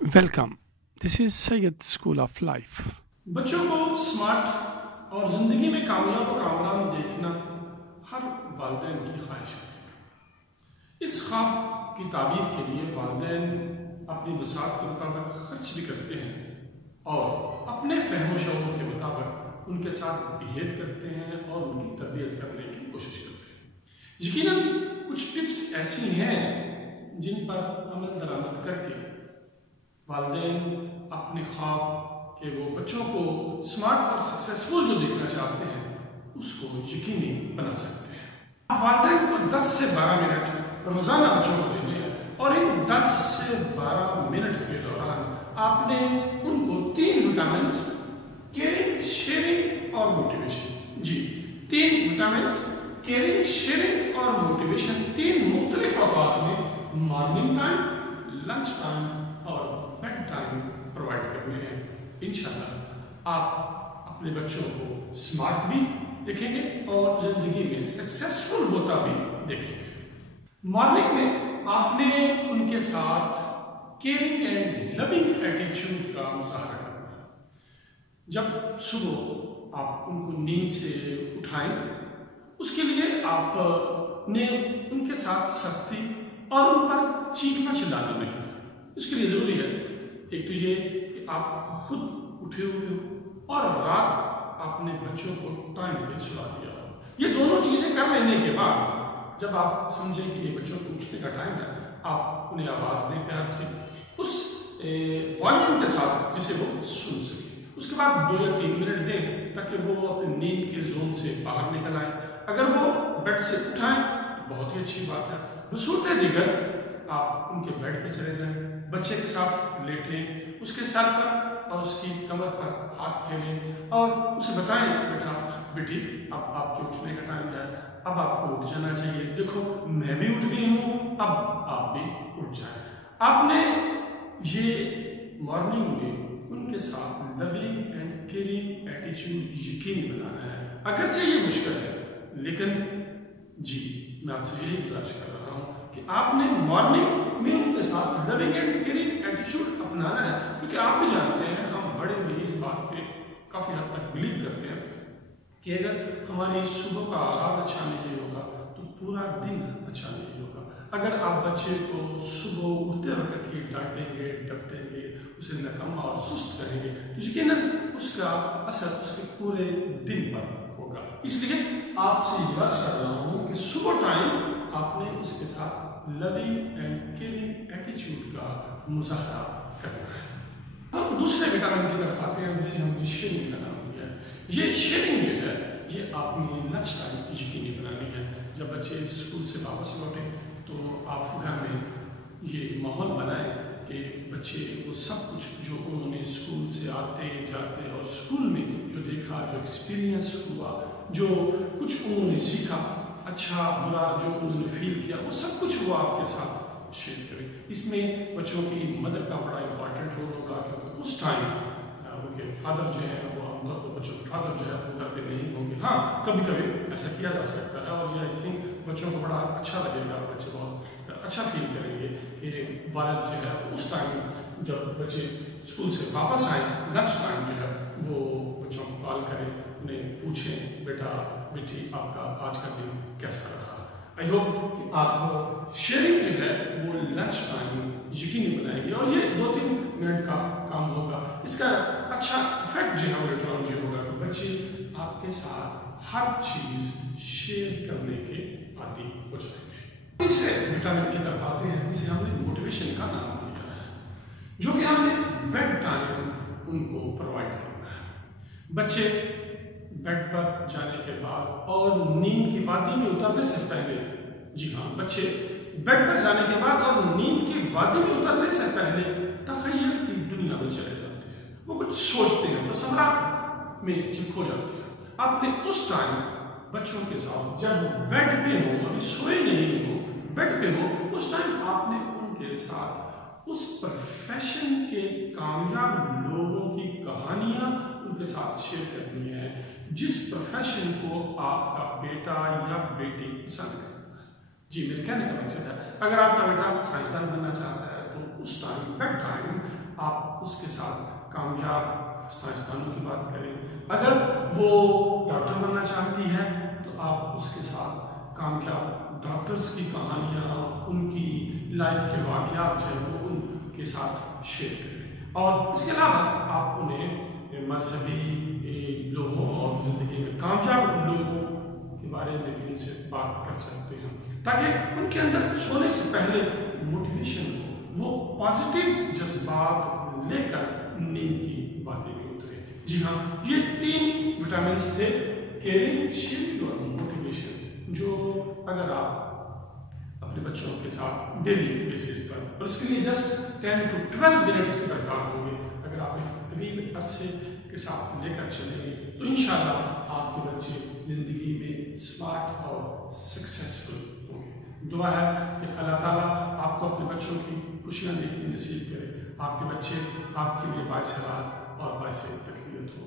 Welcome. This is Sayyid School of Life. बच्चों को smart और ज़िंदगी में कामयाब व कामरान देखना हर वालिदैन की ख्वाहिश होती है। इस ख्वाब की ताबीर के लिए वालिदैन अपनी वसात के मुताबिक खर्च भी करते हैं और अपने फहम शऊर के मुताबिक उनके साथ बिहेव करते हैं और उनकी तरबियत करने की कोशिश करते हैं। यकीनन कुछ टिप्स ऐसी हैं जिन पर अमल दरामद करके वालिदैन अपने ख्वाब कि वो बच्चों को स्मार्ट और सक्सेसफुल जो देखना चाहते हैं उसको यकीनी बना सकते हैं। आप वालिदैन को 10 से 12 मिनट रोज़ाना बच्चों को देने हैं और इन 10 से 12 मिनट के दौरान आपने उनको 3 विटामिन्स केयरिंग, शेयरिंग और मोटिवेशन, जी 3 विटामिन्स केयरिंग, शेयरिंग और मोटिवेशन 3 मुख्तलिफ औकात में मॉर्निंग टाइम, लंच टाइम और बेड टाइम प्रोवाइड करने हैं। इंशाअल्लाह आप अपने बच्चों को स्मार्ट भी देखेंगे और जिंदगी में सक्सेसफुल होता भी देखेंगे। मॉर्निंग में आपने उनके साथ केयरिंग एंड लविंग एटीट्यूड का मुजाहरा करना है। जब सुबह आप उनको नींद से उठाएं, उसके लिए आपने उनके साथ सख्ती और उन पर चीखना चिल्लाना नहीं। इसके लिए ज़रूरी है एक तो ये कि आप खुद उठे हुए हो और रात अपने बच्चों को टाइम पे सुला दिया हो। ये दोनों चीज़ें कर लेने के बाद जब आप समझें कि ये बच्चों को उठने का टाइम है, आप उन्हें आवाज़ दें प्यार से उस वॉल्यूम के साथ जिसे वो सुन सके। उसके बाद 2 या 3 मिनट दें ताकि वो अपनी नींद के जोन से बाहर निकल आए। अगर वो बेड से उठाएं तो बहुत ही अच्छी बात है। बसूरत दीगर आप उनके बेड पे चले जाएं, बच्चे के साथ लेटें, उसके सर पर और उसकी कमर पर हाथ फेरें और उसे बताएं बेटा बेटी अब आपके उठने का टाइम है, अब आपको उठ जाना चाहिए। देखो मैं भी उठ गई हूँ, अब आप भी उठ जाएं। आपने ये मॉर्निंग में उनके साथ लविंग एंड केयरिंग एटीट्यूड यकीनी बनाना है। अगरचे ये मुश्किल है लेकिन जी मैं आपसे यही गुजारिश कर रहा हूँ कि आपने मॉर्निंग में उनके साथ लविंग एंड केयरिंग एटीट्यूड अपनाना है, क्योंकि आप भी जानते हैं हम बड़े भी इस बात पे काफ़ी हद तक बिलीव करते हैं कि अगर हमारी सुबह का आगाज़ अच्छा नहीं होगा तो पूरा दिन अच्छा नहीं होगा। अगर आप बच्चे को सुबह उठते वक्त ही डांटेंगे, डपटेंगे, उसे नकम्मा और सुस्त करेंगे तो यकीनन उसका असर उसके पूरे दिन पर होगा। इसलिए आपसे गुजारिश कर रहा हूँ कि सुबह टाइम आपने उसके साथ लविंग एंड केयरिंग एटीट्यूड का मुजाहरा करना है। हम दूसरे विटामिन की तरफ आते हैं जिसे हमने शेयरिंग का नाम दिया है। ये शेयरिंग जो है ये आपने लंच टाइम यकीनी बनानी है। जब बच्चे स्कूल से वापस लौटे तो आप घर में ये माहौल बनाएं कि बच्चे वो सब कुछ जो उन्होंने स्कूल से आते जाते और स्कूल में जो देखा, जो एक्सपीरियंस हुआ, जो कुछ उन्होंने सीखा, अच्छा बुरा जो उन्होंने फील किया, वो सब कुछ वो आपके साथ शेयर करें। इसमें बच्चों की मदर का बड़ा इंपॉर्टेंट रोल होगा, क्योंकि उस टाइम उनके फादर जो है वो आमतौर पर बच्चों के फादर जो है वो घर पे नहीं होंगे। हाँ कभी कभी ऐसा किया जा सकता है और ये आई थिंक बच्चों को बड़ा अच्छा लगेगा, बच्चे बहुत अच्छा फील करेंगे कि वालिद जो है उस टाइम जब बच्चे स्कूल से वापस आए लंच टाइम जो है वो बच्चों को कॉल करें, उन्हें पूछें बेटा बेटी आपका आज का दिन कैसा रहा। आई होप आप शेयरिंग जो है वो लंच टाइम यकीनी बनाएंगे और ये 2-3 मिनट का काम होगा। इसका अच्छा इफेक्ट जो है लेटर ऑन जो होगा तो बच्चे आपके साथ हर चीज़ शेयर करने के आदी हो जाएंगे। तीसरे विटामिन की तरफ आते हैं जिसे हमने मोटिवेशन का नाम दिया है, जो कि हमने बेड टाइम उनको प्रोवाइड करना है। बच्चे बेड पर जाने के बाद और नींद की वादी में उतरने से पहले, जी हाँ बच्चे बेड पर जाने के बाद और नींद की वादी में उतरने से पहले तख़य्युल की दुनिया में चले जाते हैं। वो कुछ सोचते हैं, तसव्वुरात में चिप हो जाते हैं। आपने उस टाइम बच्चों के साथ जब बेड पे हो, अभी सोए नहीं हो, बेड पे हो, उस टाइम आपने उनके साथ उस प्रोफेशन के कामयाब लोगों की कहानियाँ उनके साथ शेयर करनी है जिस प्रोफेशन को आपका बेटा या बेटी पसंद करता है। जी मेरे कहने का मकसद है अगर आपका बेटा साइंसदान बनना चाहता है तो उस टाइम बेड टाइम آپ اس کے ساتھ کامیاب سائنسدانوں کی بات کریں. اگر وہ ڈاکٹر بننا چاہتی ہے تو آپ اس کے ساتھ کامیاب ڈاکٹرز کی کہانیاں، ان کی لائف کے واقعات جو ہے وہ ان کے ساتھ شیئر کریں. اور اس کے علاوہ آپ انہیں مذہبی لوگوں اور زندگی میں کامیاب لوگوں کے بارے میں بھی ان سے بات کر سکتے ہیں تاکہ ان کے اندر سونے سے پہلے موٹیویشن ہو، وہ پازیٹیو جذبات لے کر نیند کی باتیں بھی اترے. جی ہاں، یہ 3 وٹامنس تھے، کیئرنگ، شیئرنگ اور موٹیویشن، جو اگر آپ اپنے بچوں کے ساتھ ڈیلی بیسس پر، اور اس کے لیے جسٹ 10 to 12 منٹس کی درکار ہوں گے. اگر آپ ایک طویل عرصے کے ساتھ لے کر چلیں گے تو انشاءاللہ آپ کے بچے زندگی میں اسمارٹ اور سکسیسفل ہوں گے. دعا ہے کہ اللہ تعالیٰ آپ کو اپنے بچوں کی خوشیاں دیکھنے نصیب کرے، آپ کے بچے آپ کے لیے باعث حیران اور باعث تقویت ہو.